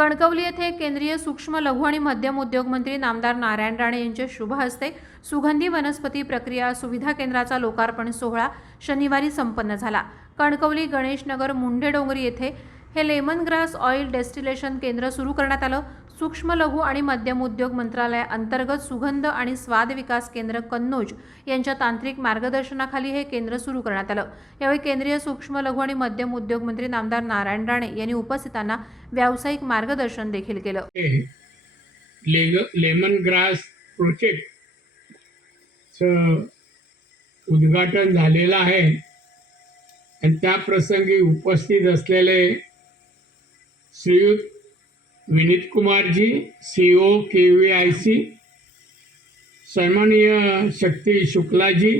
कणकवली येथे केंद्रीय सूक्ष्म लघु आणि मध्यम उद्योग मंत्री नामदार नारायण राणे यांच्या शुभ हस्ते सुगंधी वनस्पती प्रक्रिया सुविधा केंद्राचा लोकार्पण सोहळा शनिवारी संपन्न झाला. कणकवली गणेशनगर मुंडेडोंगरी येथे हे लेमन ग्रास ऑइल डेस्टिलेशन केंद्र सुरू करण्यात आलं. सूक्ष्म लघु आणि मध्यम उद्योग मंत्रालयाअंतर्गत सुगंध आणि स्वाद विकास केंद्र कन्नौज यांच्या तांत्रिक मार्गदर्शनाखाली हे केंद्र सुरू करण्यात आलं. यावेळी केंद्रीय सूक्ष्म लघु आणि मध्यम उद्योग मंत्री नामदार नारायण राणे यांनी उपस्थितांना व्यावसायिक मार्गदर्शन देखील केलं. लेमन ग्रास प्रोजेक्टचं उद्घाटन झालेलं आहे. आणि त्या प्रसंगी उपस्थित असलेले श्रीयुत विनीत कुमारजी C O K V I C सन्माननीय शक्ती शुक्लाजी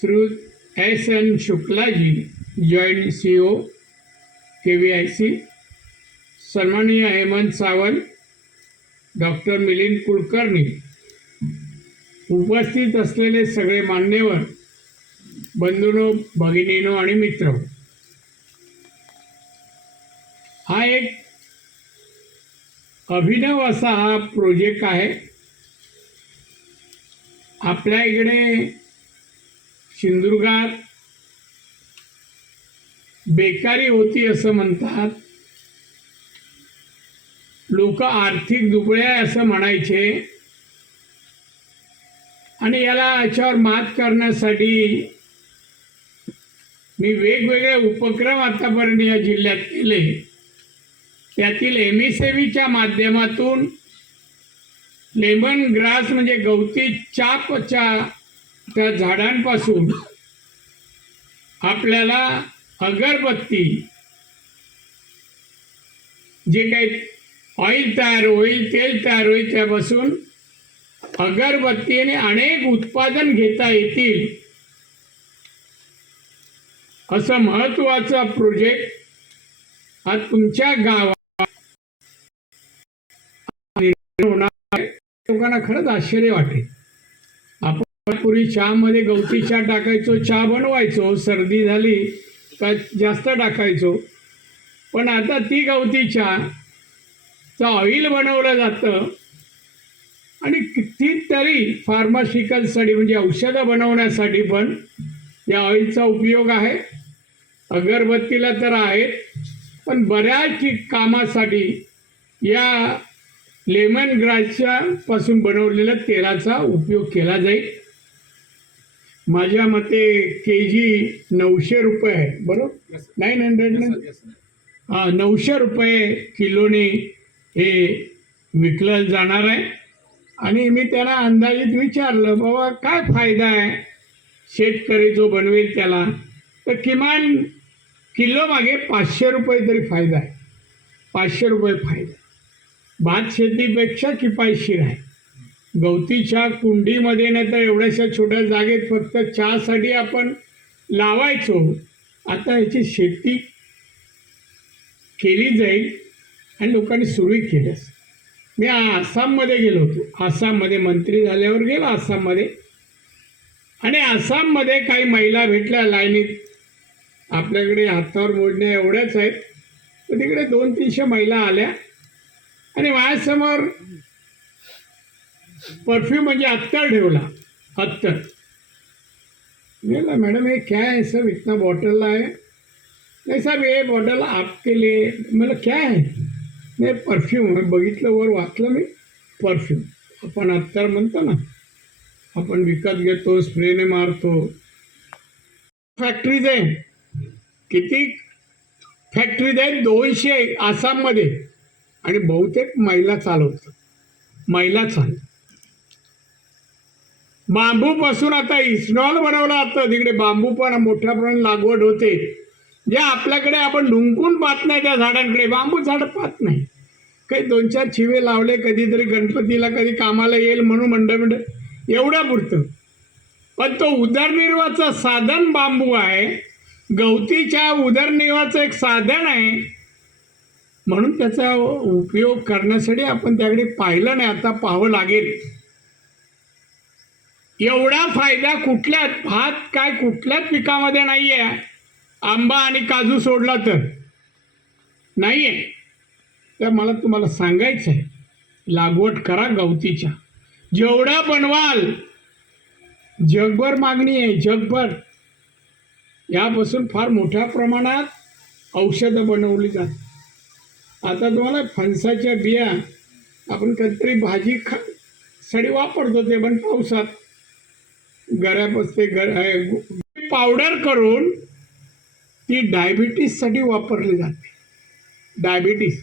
Shri S N Shuklaji joint C O K V I C सन्माननीय हेमंत सावंत डॉक्टर मिलिंद कुलकर्णी. उपस्थित असलेले सगळे मान्यवर बंधूनो भगिनीनो आणि मित्र हा एक अभिनव असा हा प्रोजेक्ट आहे. आपल्या इकडे सिंधुदुर्गात बेकारी होती असं म्हणतात. लोक आर्थिक दुबळे असं म्हणायचे. आणि याला याच्यावर मात करण्यासाठी मी वेगवेगळे उपक्रम आतापर्यंत या जिल्ह्यात केले. त्यातील एम एस माध्यमातून लेमन ग्रास म्हणजे गवती चापच्या त्या झाडांपासून आपल्याला अगरबत्ती जे काही ऑइल तयार होईल तेल तयार होईल त्यापासून अगरबत्तीने अनेक उत्पादन घेता येतील. असं महत्त्वाचा प्रोजेक्ट हा तुमच्या गावात होणार. लोकांना खरंच आश्चर्य वाटेल. आपण पूर्वी चहामध्ये गवती चहा टाकायचो चहा बनवायचो. सर्दी झाली का जास्त टाकायचो. पण आता ती गवती चहा चा ऑइल बनवलं जातं. आणि कितीतरी फार्मासिकलसाठी म्हणजे औषधं बनवण्यासाठी पण या ऑइलचा उपयोग आहे. अगरबत्तीला तर आहेत पण बऱ्याच ठिक कामासाठी या लेमन ग्रासच्या पासून बनवलेल्या तेलाचा उपयोग केला जाईल. माझ्या मते के जी नऊशे रुपये आहे बरोबर? नाईन हंड्रेड हा नऊशे रुपये किलोने हे विकलं जाणार आहे. आणि मी त्याला अंदाजित विचारलं बाबा काय फायदा आहे? शेतकरी जो बनवेल त्याला. तर किमान किलो मागे पाचशे रुपये तरी फायदा आहे. पाचशे रुपये फायदा भात शेतीपेक्षा किफायशीर आहे. गवतीच्या कुंडीमध्ये नाही तर एवढ्याशा छोट्या जागेत फक्त चहासाठी आपण लावायचो. आता ह्याची शेती केली जाईल आणि लोकांनी सुरू केलंच मी आसाममध्ये गेलो होतो. आसाममध्ये मंत्री झाल्यावर गेलो आसाममध्ये. आणि आसाममध्ये काही महिला भेटल्या लाईनीत. आपल्याकडे हातावर मोडण्या एवढ्याच आहेत. तर तिकडे दोन तीनशे महिला आल्या. आणि माझ्यासमोर परफ्यूम म्हणजे अत्तर ठेवला. अत्तर. मेला मॅडम हे क्या है सब इतना बॉटल आहे. नाही साहेब हे बॉटल आपके लिए. मला क्या है नाही परफ्यूम बघितलं वर वाचलं मी परफ्यूम आपण अत्तर म्हणतो ना आपण विकत घेतो स्प्रेने मारतो. फॅक्टरीज आहे. किती फॅक्टरीज आहेत? दोनशे आसाममध्ये. आणि बहुतेक महिला चालवतात. महिला चालव बांबूपासून आता इस्नॉल बनवला जातं तिकडे बांबू पण मोठ्या प्रमाणात लागवड होते. जे आपल्याकडे आपण ढुंकून पाहत नाही त्या झाडांकडे बांबू झाड पाहत नाही. काही दोन चार शिवे लावले कधीतरी गणपतीला कधी कामाला येईल म्हणून मंड मंड एवढ्या पुरतं. पण तो उदरनिर्वाहाचं साधन बांबू आहे. गवतीच्या उदरनिर्वाहाचं एक साधन आहे. म्हणून त्याचा उपयोग करण्यासाठी आपण त्याकडे पाहिलं नाही आता पाहावं लागेल. एवढा फायदा कुठल्यात? भात काय कुठल्याच पिकामध्ये नाही आहे आंबा आणि काजू सोडला तर. नाही आहे तर मला तुम्हाला सांगायचं आहे लागवड करा गवतीच्या. जेवढा बनवाल जगभर मागणी आहे जगभर. यापासून फार मोठ्या प्रमाणात औषधं बनवली जातात. आता तुम्हाला फणसाच्या बिया आपण कधीतरी भाजी खा साठी वापरतो ते पण पावसात. गऱ्यापासते गर पावडर करून ती डायबिटीससाठी वापरली जाते. डायबिटीस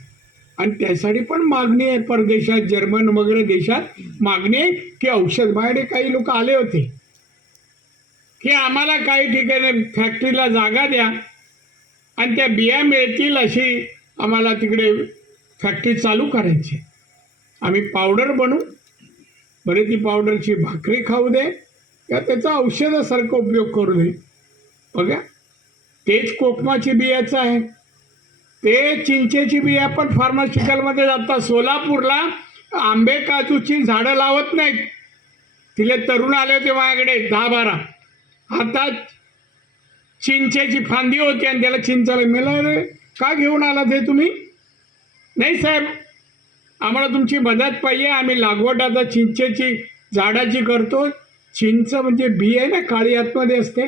आणि त्यासाठी पण मागणी आहे परदेशात जर्मन वगैरे देशात मागणी आहे की औषध माझ्याकडे काही लोक आले होते. की आम्हाला काही ठिकाणी फॅक्टरीला जागा द्या आणि त्या बिया मिळतील अशी आम्हाला तिकडे फॅक्टरी चालू करायची आम्ही पावडर बनवू. बरे ती पावडरची भाकरी खाऊ दे किंवा त्याचा औषधासारखा उपयोग करू दे. बघा तेच कोकमाची बियाचं आहे. ते चिंचेची बिया पण फार्मास्युटिकलमध्ये जातात. सोलापूरला आंबे काजूची झाडं लावत नाहीत. तिले तरुण आले होते माझ्याकडे दहा बारा हातात चिंचेची फांदी होती आणि त्याला चिंचाला मिळालं. रे का घेऊन आला ते तुम्ही? नाही साहेब आम्हाला तुमची मदत पाहिजे. आम्ही लागवड आता चिंचेची झाडाची करतो. चिंच म्हणजे बी आहे ना काळी आतमध्ये असते.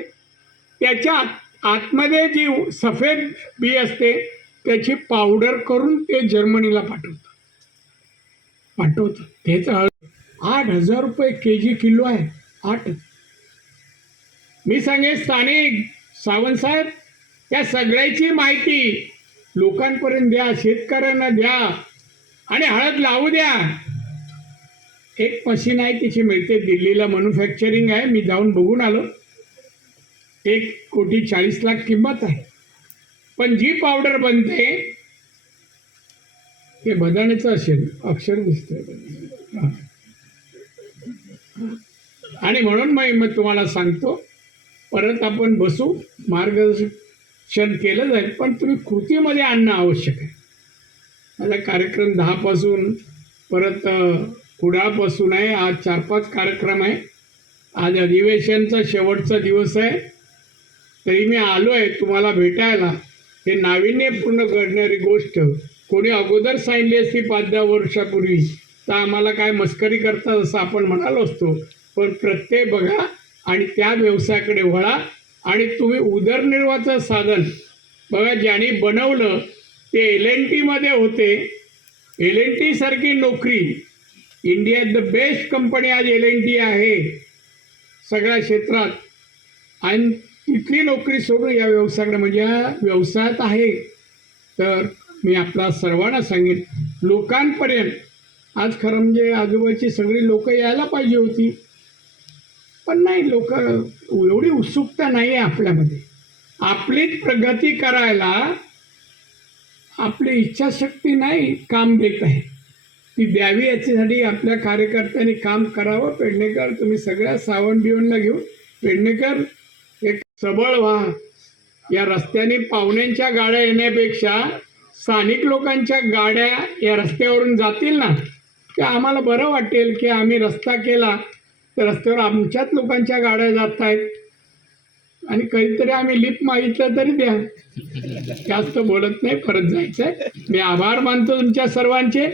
त्याच्या आत- आतमध्ये जी सफेद बी असते त्याची पावडर करून ते जर्मनीला पाठवतं पाठवतं तेच हळद आठ हजार रुपये के जी किलो आहे. आठ. मी सांगेन स्थानिक सावंतसाहेब या सगळ्याची माहिती लोकांपर्यंत द्या शेतकऱ्यांना द्या आणि हळद लावू द्या. एक मशीन आहे तिची मिळते दिल्लीला मॅन्युफॅक्चरिंग आहे. मी जाऊन बघून आलो. एक कोटी चाळीस लाख किंमत आहे. पण जी पावडर बनते ते बदाण्याचं असेल अक्षर दिसतंय. आणि म्हणून मग तुम्हाला सांगतो परत आपण बसू. मार्गदर्शक शिक्षण केलं जाईल पण तुम्ही कृतीमध्ये आणणं आवश्यक आहे. माझा कार्यक्रम दहापासून परत अ, आहे आज चार पाच कार्यक्रम आहे. आज अधिवेशनचा शेवटचा दिवस आहे. तरी मी आलो आहे तुम्हाला भेटायला. हे नाविन्यपूर्ण घडणारी गोष्ट. कोणी अगोदर सांगितली असती पाच दहा वर्षापूर्वी तर आम्हाला काय मस्करी करतात असं आपण म्हणालो असतो. पण प्रत्येक बघा आणि त्या व्यवसायाकडे वळा. आणि तुम्ही उदरनिर्वाहाचं साधन. बघा ज्यांनी बनवलं ते एल एन टीमध्ये होते. एल एन टीसारखी नोकरी. इंडियात द बेस्ट कंपनी आज एल एन टी आहे. सगळ्या क्षेत्रात. आणि तिथली नोकरी सोडून या व्यवसायाकडे म्हणजे या व्यवसायात आहे. तर मी आपला सर्वांना सांगेन लोकांपर्यंत. आज खरं म्हणजे आजूबाजूची सगळी लोकं यायला पाहिजे होती. पण नाही लोक एवढी उत्सुकता नाही आहे आपल्यामध्ये. आपलीच प्रगती करायला आपली इच्छाशक्ती नाही काम देत आहे. ती द्यावी याच्यासाठी आपल्या कार्यकर्त्यांनी काम करावं. पेडणेकर तुम्ही सगळ्या सावण बिवणला घेऊन पेडणेकर एक सबळ व्हा. या रस्त्याने पाहुण्यांच्या गाड्या येण्यापेक्षा स्थानिक लोकांच्या गाड्या या रस्त्यावरून जातील ना तर आम्हाला बरं वाटेल की आम्ही रस्ता केला. रस्त्यावर आमच्याच लोकांच्या गाड्या जात आहेत आणि कधीतरी आम्ही लिप मागितलं तरी द्या. जास्त बोलत नाही परत जायचं आहे मी आभार मानतो तुमच्या सर्वांचे.